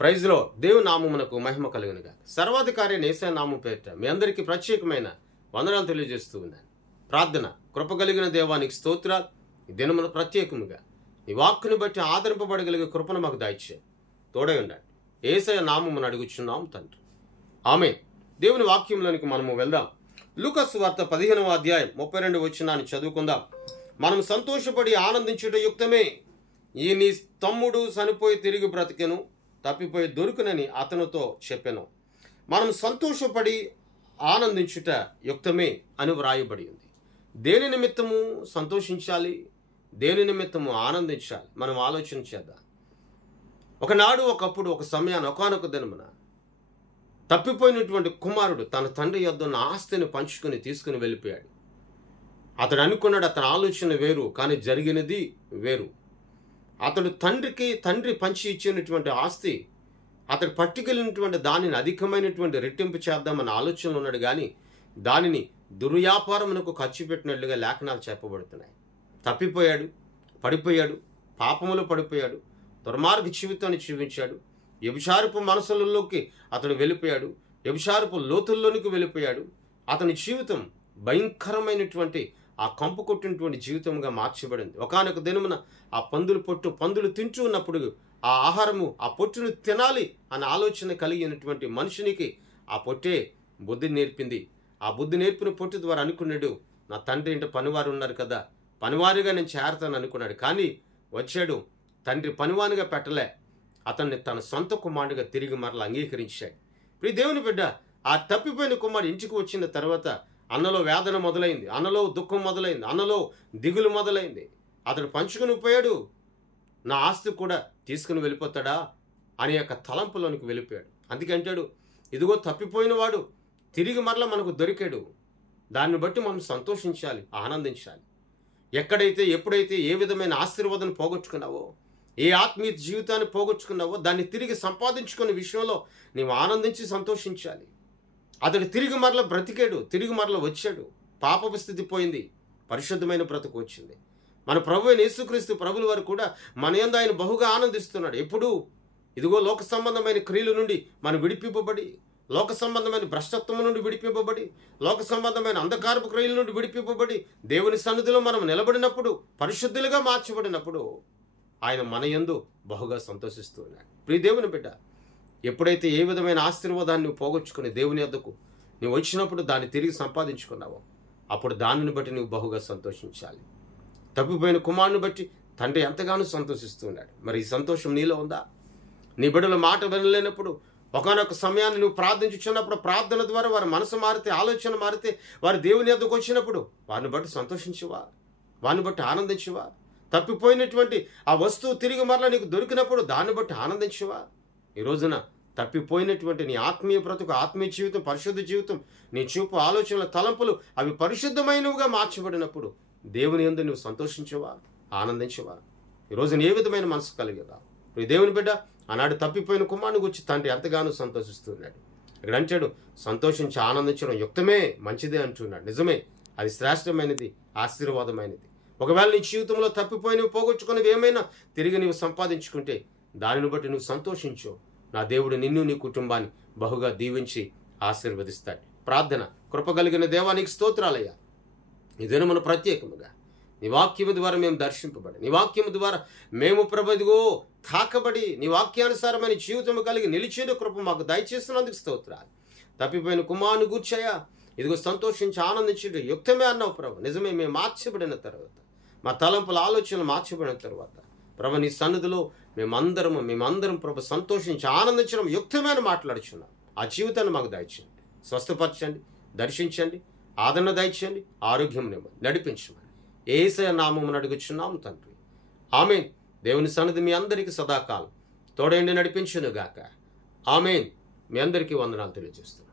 ప్రైజ్లో దేవుని నామమునకు మహిమ కలుగునుగా. సర్వాధికారి యేసయ్య నామము పేరిట మీ అందరికీ ప్రత్యేకమైన వందనాలు తెలియజేస్తూ ఉన్నాను. ప్రార్థన. కృప కలిగిన దేవానికి స్తోత్రాలు. ఈ దినమున ప్రత్యేకముగా నీ వాక్కుని బట్టి ఆదరింపబడగలిగే కృపను మాకు దయచేయండి. తోడై ఉండండి. యేసయ్య నామమును అడుగుచున్నాం తండ్రి. ఆమేన్. దేవుని వాక్యంలోనికి మనము వెళ్దాం. లూకా సువార్త 15వ అధ్యాయం 32 వచనాన్ని చదువుకుందాం. మనం సంతోషపడి ఆనందించుట యుక్తమే. ఈ నీ తమ్ముడు చనిపోయి తిరిగి బ్రతికెను, తప్పిపోయి దొరుకునని అతనితో చెప్పెను. మనం సంతోషపడి ఆనందించుట యుక్తమే అని వ్రాయబడి ఉంది. దేని నిమిత్తము సంతోషించాలి, దేని నిమిత్తము ఆనందించాలి, మనం ఆలోచన చేద్దాం. ఒకనాడు ఒకప్పుడు ఒక సమయాన్ని ఒకానొక దినమున తప్పిపోయినటువంటి కుమారుడు తన తండ్రి యొద్ద ఉన్న ఆస్తిని పంచుకొని తీసుకుని వెళ్ళిపోయాడు. అతడు అనుకున్నాడు అతని ఆలోచన వేరు, కానీ జరిగినది వేరు. అతడు తండ్రి పంచి ఇచ్చినటువంటి ఆస్తి అతడు పట్టుకెళ్ళినటువంటి దానిని అధికమైనటువంటి రెట్టింపు చేద్దామన్న ఆలోచనలో ఉన్నాడు, కానీ దానిని దుర్వ్యాపారమునకు ఖర్చు పెట్టినట్లుగా లేఖనాలు చెప్పబడుతున్నాయి. తప్పిపోయాడు, పడిపోయాడు, పాపములో పడిపోయాడు, దుర్మార్గ జీవితాన్ని జీవించాడు. వ్యభిచారపు మనసులలోకి అతడు వెళ్ళిపోయాడు, వ్యభిచారపు లోతుల్లోనికి వెళ్ళిపోయాడు. అతని జీవితం భయంకరమైనటువంటి ఆ కంపు కొట్టినటువంటి జీవితంగా మార్చబడింది. ఒకానొక దినమున ఆ పందులు తింటూ ఉన్నప్పుడు ఆ ఆహారము ఆ పొట్టును తినాలి అనే ఆలోచన కలిగినటువంటి మనుషునికి ఆ పొట్టే బుద్ధి నేర్పింది. ఆ బుద్ధి నేర్పిన పొట్టు ద్వారా అనుకున్నాడు, నా తండ్రి ఇంట పనివారు ఉన్నారు కదా, పనివారిగా నేను చేరతాను అనుకున్నాడు. కానీ వచ్చాడు, తండ్రి పనివానిగా పెట్టలే, అతన్ని తన సొంత కుమారుడిగా తిరిగి మరలా అంగీకరించాడు. ఇప్పుడు దేవుని బిడ్డ ఆ తప్పిపోయిన కుమారుడు ఇంటికి వచ్చిన తర్వాత అన్నలో వేదన మొదలైంది, అన్నలో దుఃఖం మొదలైంది, అన్నలో దిగులు మొదలైంది. అతడు పంచుకుని పోయాడు, నా ఆస్తి కూడా తీసుకుని వెళ్ళిపోతాడా అనే యొక్క తలంపులోనికి వెళ్ళిపోయాడు. అందుకే అంటాడు, ఇదిగో తప్పిపోయిన వాడు తిరిగి మరలా మనకు దొరికాడు. దాన్ని బట్టి మనం సంతోషించాలి, ఆనందించాలి. ఎక్కడైతే ఎప్పుడైతే ఏ విధమైన ఆశీర్వాదాన్ని పోగొట్టుకున్నావో, ఏ ఆత్మీయ జీవితాన్ని పోగొట్టుకున్నావో దాన్ని తిరిగి సంపాదించుకునే విషయంలో నీవు ఆనందించి సంతోషించాలి. అతడు తిరిగి మరల బ్రతికాడు, తిరిగి మరల వచ్చాడు. పాపపు స్థితి పోయింది, పరిశుద్ధమైన బ్రతుకు వచ్చింది. మన ప్రభు అయిన యేసుక్రీస్తు ప్రభుల వారు కూడా మన యందు ఆయన బహుగా ఆనందిస్తున్నాడు. ఎప్పుడు ఇదిగో లోక సంబంధమైన క్రియల నుండి మనం విడిపింపబడి, లోక సంబంధమైన భ్రష్టత్వం నుండి విడిపింపబడి, లోక సంబంధమైన అంధకారపు క్రియల నుండి విడిపింపబడి దేవుని సన్నిధిలో మనం నిలబడినప్పుడు, పరిశుద్ధులుగా మార్చబడినప్పుడు ఆయన మన యందు బహుగా సంతోషిస్తూ ఉన్నాడు. ప్రియ దేవుని బిడ్డ, ఎప్పుడైతే ఏ విధమైన ఆశీర్వాదాన్ని నువ్వు పోగొట్టుకుని దేవుని యొద్దకు నువ్వు వచ్చినప్పుడు దాన్ని తిరిగి సంపాదించుకున్నావో అప్పుడు దానిని బట్టి నువ్వు బహుగా సంతోషించాలి. తప్పిపోయిన కుమారుని బట్టి తండ్రి ఎంతగానో సంతోషిస్తున్నాడు. మరి ఈ సంతోషం నీలో ఉందా? నీ బిడ్డల మాట వినలేనప్పుడు ఒకనొక సమయాన్ని నువ్వు ప్రార్థించుచున్నప్పుడు ప్రార్థన ద్వారా వారి మనసు మారితే, ఆలోచన మారితే, వారి దేవుని యొద్దకు వచ్చినప్పుడు వారిని బట్టి సంతోషించువా, వారిని బట్టి ఆనందించువా? తప్పిపోయినటువంటి ఆ వస్తువు తిరిగి మరలా నీకు దొరికినప్పుడు దాన్ని బట్టి ఆనందించువా? ఈ రోజున తప్పిపోయినటువంటి నీ ఆత్మీయ బ్రతుకు, ఆత్మీయ జీవితం, పరిశుద్ధ జీవితం, నీ చూపు, ఆలోచనల, తలంపులు అవి పరిశుద్ధమైనవిగా మార్చబడినప్పుడు దేవుని యందు నువ్వు సంతోషించవా, ఆనందించవా? ఈరోజు ఏ విధమైన మనసు కలిగదా? ఈ దేవుని బిడ్డ ఆనాడు తప్పిపోయిన కుమారుని గురించి తండ్రి ఎంతగానో సంతోషిస్తున్నాడు. ఇక్కడ అంటాడు, సంతోషించి ఆనందించడం యుక్తమే, మంచిదే అంటున్నాడు. నిజమే, అది శ్రేష్టమైనది, ఆశీర్వాదమైనది. ఒకవేళ నీ జీవితంలో తప్పిపోయినవి, పోగొట్టుకునేవి ఏమైనా తిరిగి నీవు సంపాదించుకుంటే దానిని బట్టి నువ్వు సంతోషించు. నా దేవుడు నిన్ను, నీ కుటుంబాన్ని బహుగా దీవించి ఆశీర్వదిస్తాడు. ప్రార్థన. కృపగలిగిన దేవానికి స్తోత్రాలయ్యా. ఈ దినమున ప్రత్యేకముగా నీ వాక్యము ద్వారా మేము దర్శింపబడి, నీ వాక్యము ద్వారా మేము ప్రభుదిగో తాకబడి, నీ వాక్యానుసారమైన జీవితము కలిగి నిలిచేడు కృప మాకు దయచేస్తున్నందుకు స్తోత్రాలు. తప్పిపోయిన కుమారుని గూర్చయ్యా ఇదిగో సంతోషించి ఆనందించేది యుక్తమే అన్నావు ప్రభు. నిజమే, మేము మార్చబడిన తర్వాత, మా తలంపుల ఆలోచనలు మార్చబడిన తర్వాత ప్రభు నీ సన్నిధిలో మేమందరం ప్రభు సంతోషించి ఆనందించడం యుక్తమే అని మాట్లాడుచున్నాం. ఆ జీవితాన్ని మాకు దయచేయండి, స్వస్థపరచండి, దర్శించండి, ఆదరణ దయచేయండి, ఆరోగ్యం నడిపించమని యేసయ్య నామమున అడుగుచున్నాము తండ్రి. ఆమేన్. దేవుని సన్నిధి మీ అందరికీ సదాకాలం తోడైండి నడిపించును గాక. ఆమేన్. మీ అందరికీ వందనాలు తెలియజేస్తున్నాను.